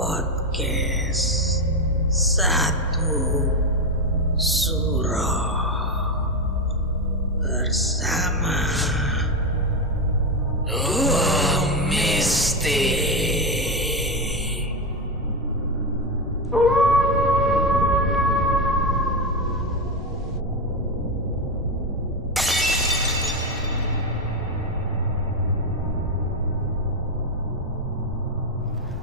Podcast Satu Suro bersama Dua Mistik.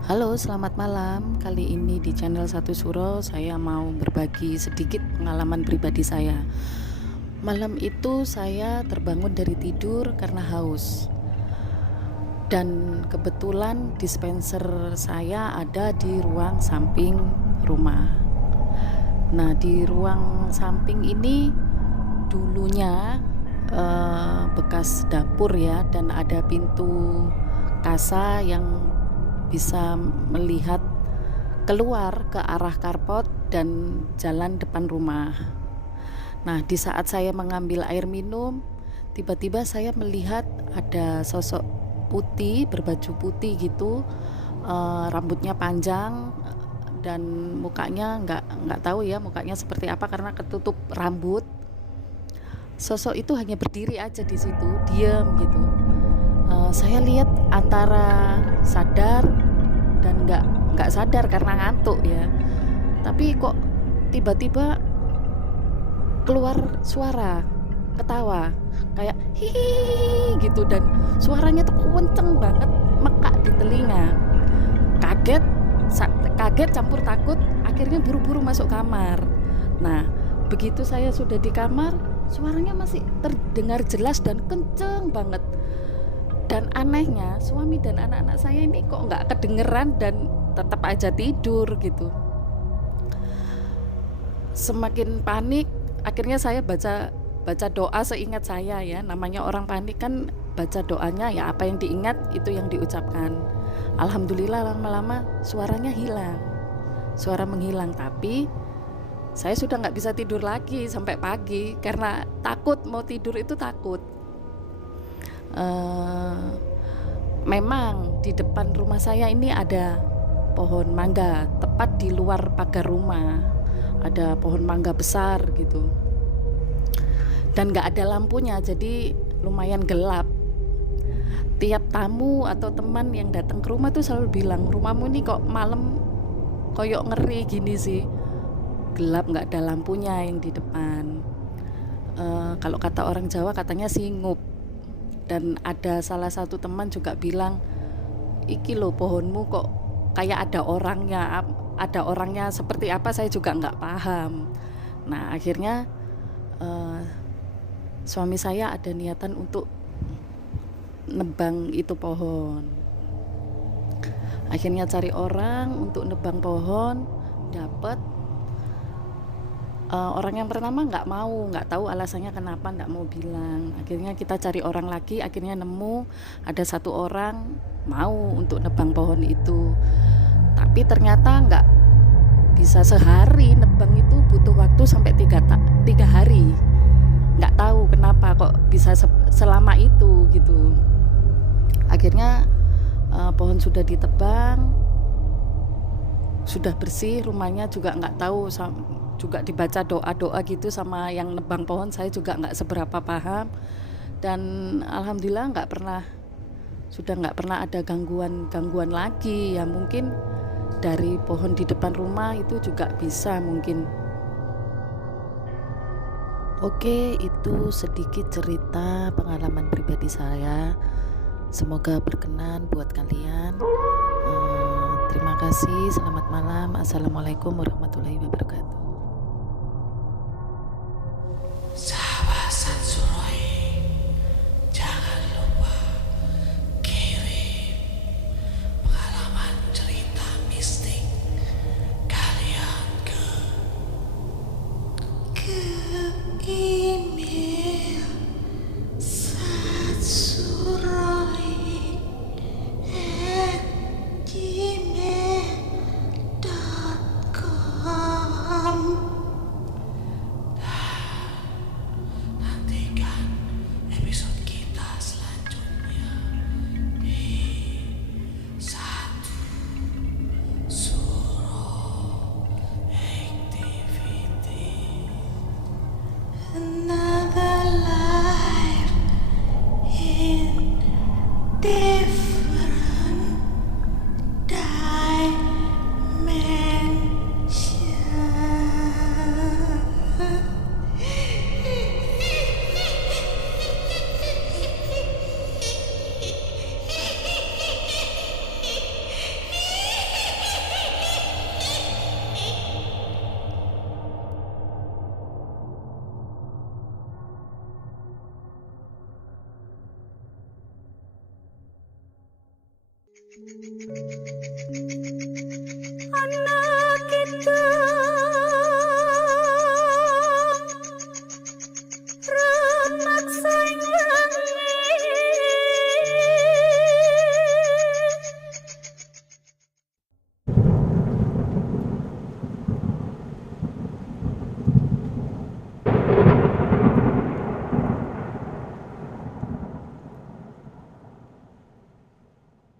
Halo, selamat malam. Kali ini di channel Satu Suro saya mau berbagi sedikit pengalaman pribadi saya. Malam itu saya terbangun dari tidur karena haus. Dan kebetulan dispenser saya ada di ruang samping rumah. Nah, di ruang samping ini dulunya bekas dapur ya, dan ada pintu kasa yang bisa melihat keluar ke arah carport dan jalan depan rumah. Nah, di saat saya mengambil air minum, tiba-tiba saya melihat ada sosok putih berbaju putih gitu, rambutnya panjang dan mukanya nggak tahu ya mukanya seperti apa karena ketutup rambut. Sosok itu hanya berdiri aja di situ, diam gitu. Saya lihat antara sadar dan nggak sadar karena ngantuk ya, tapi kok tiba-tiba keluar suara ketawa kayak hihi gitu, dan suaranya tuh kenceng banget, mekak di telinga. Kaget campur takut, akhirnya buru-buru masuk kamar. Nah, begitu saya sudah di kamar, suaranya masih terdengar jelas dan kenceng banget. Dan anehnya suami dan anak-anak saya ini kok nggak kedengeran dan tetap aja tidur gitu. Semakin panik, akhirnya saya baca doa seingat saya ya. Namanya orang panik kan baca doanya ya, apa yang diingat itu yang diucapkan. Alhamdulillah lama-lama suaranya hilang, suara menghilang. Tapi saya sudah nggak bisa tidur lagi sampai pagi karena takut, mau tidur itu takut. Memang di depan rumah saya ini ada pohon mangga, tepat di luar pagar rumah ada pohon mangga besar gitu, dan gak ada lampunya, jadi lumayan gelap. Tiap tamu atau teman yang datang ke rumah tuh selalu bilang, rumahmu ini kok malam koyok ngeri gini sih, gelap, gak ada lampunya yang di depan. Kalau kata orang Jawa katanya singup. Dan ada salah satu teman juga bilang, iki lo pohonmu kok kayak ada orangnya seperti apa, saya juga nggak paham. Nah, akhirnya suami saya ada niatan untuk nebang itu pohon. Akhirnya cari orang untuk nebang pohon, dapat. Orang yang pertama nggak tahu alasannya kenapa nggak mau bilang. Akhirnya kita cari orang lagi, akhirnya nemu ada satu orang mau untuk nebang pohon itu. Tapi ternyata nggak bisa sehari nebang, itu butuh waktu sampai 3 hari. Nggak tahu kenapa kok bisa selama itu gitu. Akhirnya pohon sudah ditebang, sudah bersih, rumahnya juga nggak tahu, juga dibaca doa-doa gitu sama yang nebang pohon, saya juga nggak seberapa paham. Dan alhamdulillah sudah nggak pernah ada gangguan lagi ya. Mungkin dari pohon di depan rumah itu juga bisa mungkin. Oke, itu sedikit cerita pengalaman pribadi saya, semoga berkenan buat kalian. Terima kasih, selamat malam. Assalamualaikum warahmatullahi wabarakatuh. Sahabat Sansuroi, jangan lupa kirim pengalaman cerita mistik kalian ke email satsuroi@gmail.com.